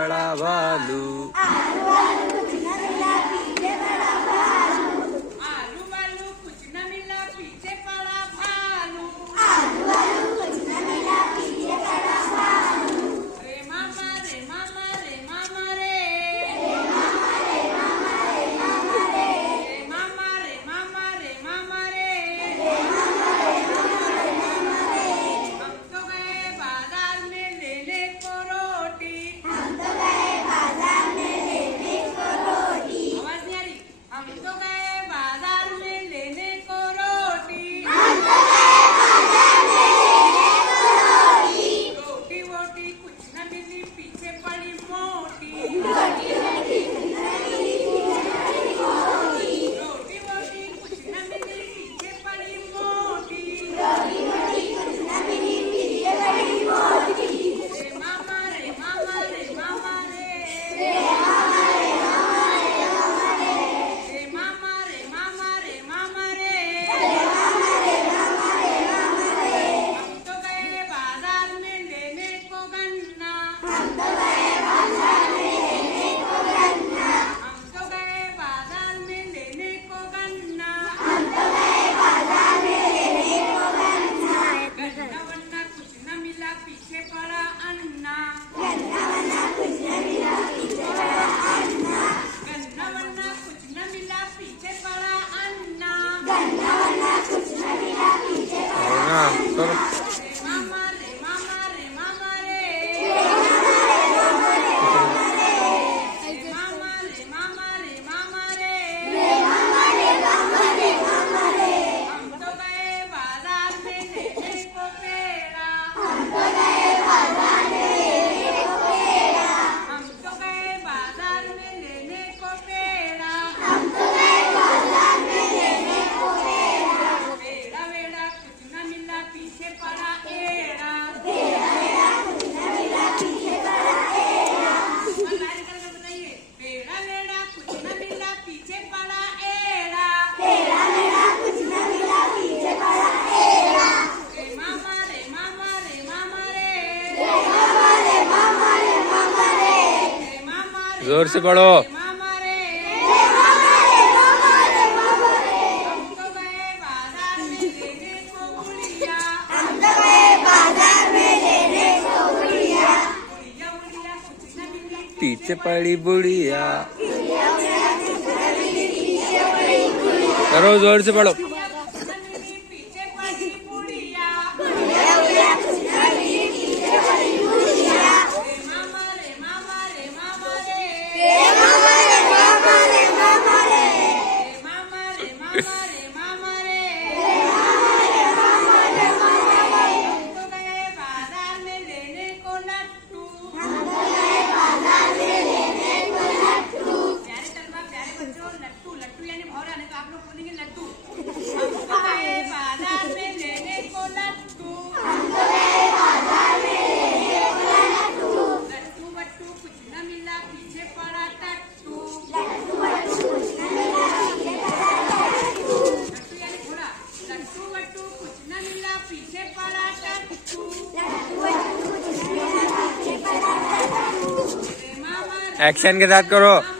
पड़ा भालू। आलू आलू कुछ न मिला पीछे पड़ा भालू। आलू वालू कुछ न मिला पीछे पड़ा भालू। आलू आलू कुछ न मिला पीछे पड़ा भालू। रे मामा रे मामा रे मामा रे। रे मामा रे मामा रे मामा रे। रे मामा रे मामा रे मामा रे। रे मामा रे मामा रे मामा रे। हम तो गए बाजार में लेने को रोटी। हम तो गए बाजार में लेने को रोटी। आवाज नहीं आ रही। हम तो गए बाजार में लेने को रोटी। हम तो गए बाजार में लेने को रोटी। रोटी वोटी कुछ न मिली पीछे पड़ी मोटी। रोटी रोटी कुछ न मिली पीछे पड़ी मोटी। रोटी वोटी कुछ न मिली पीछे पड़ी मोटी। रोटी रोटी कुछ न मिली पीछे पड़ी मोटी। रे मामा रे मामा रे मामा रे। रे मामा रे मामा रे मामा रे। रे मामा रे मामा रे मामा रे। रे मामा रे मामा रे मामा रे। हम तो गए बाजार में लेने को गन्ना। हम तो गए बाजार में लेने को गन्ना। हम तो गए बाजार में लेने को गन्ना। हम तो गए बाजार में लेने को गन्ना। गन्ना वन्ना कुछ न मिला पीछे पड़ा अन्ना। गन्ना वन्ना कुछ न मिला पीछे पड़ा अन्ना। गन्ना वन्ना कुछ न मिला पीछे पड़ा अन्ना। गन्ना वन्ना कुछ न मिला पीछे पड़ा हाँ, चलो। रे मामा रे मामा रे मामा रे। रे मामा रे मामा रे मामा रे। रे मामा रे मामा रे मामा रे। रे मामा रे मामा रे मामा रे। हम तो गए बाजार में लेने को पेड़ा। हम तो गए बाजार में लेने को पेड़ा। हम तो गए बाजार में लेने को पेड़ा। हम तो गए बाजार में लेने को पेड़ा। पेड़ा वेड़ा कुछ न मिला पीछे पड़ा एड़ा। पेड़ा वेड़ा कुछ न मिला पीछे पड़ा एड़ा। और लाइन करके बताइए। पेड़ा वेड़ा कुछ न मिला पीछे पड़ा एड़ा। पेड़ा वेड़ा कुछ न मिला पीछे पड़ा एड़ा। रे मामा रे मामा रे मामा रे। रे मामा रे मामा रे मामा रे। रे मामा रे जोर से पढ़ो। मामा रे। रे मामा रे मामा रे मामा रे। हम तो गए बाजार में लेने को गुड़िया। हम तो गए बाजार में लेने को गुड़िया। गुड़िया गुड़िया कुछ न मिली पीछे पड़ी बुढ़िया। गुड़िया गुड़िया कुछ न मिली पीछे पड़ी गुड़िया। करो, जोर से पढ़ो। कुछ न मिली पीछे पड़ी गुड़िया। गुड़िया गुड़िया कुछ न मिली पीछे पड़ी गुड़िया। रे मामा रे मामा रे मामा रे। रे मामा रे मामा रे मामा रे। रे मामा रे मामा रे मामा रे। रे मामा रे मामा रे मामा रे। हम तो गए बाजार में लेने को लट्टू। हम तो गए बाजार में लेने को लट्टू। प्यारे तलबा प्यारे बच्चों, लट्टू लट्टू यानी भौरा, नहीं तो आप लोग बोलेंगे लट्टू। हम तो गए बाजार में लेने को लट्टू। हम तो गए बाजार में लेने को लट्टू। लट्टू बट्टू कुछ न मिला पीछे पड़ा टट्टू। लट्टू बट्टू कुछ न मिला पीछे पड़ा लट्टू। लट्टू यानी घोड़ा। लट्टू बट्टू कुछ न मिला पीछे पड़ा टट्टू। लट्टू बट्टू कुछ न मिला पीछे पड़ा लट्टू। रे मामा रे एक्शन के साथ करो। मामा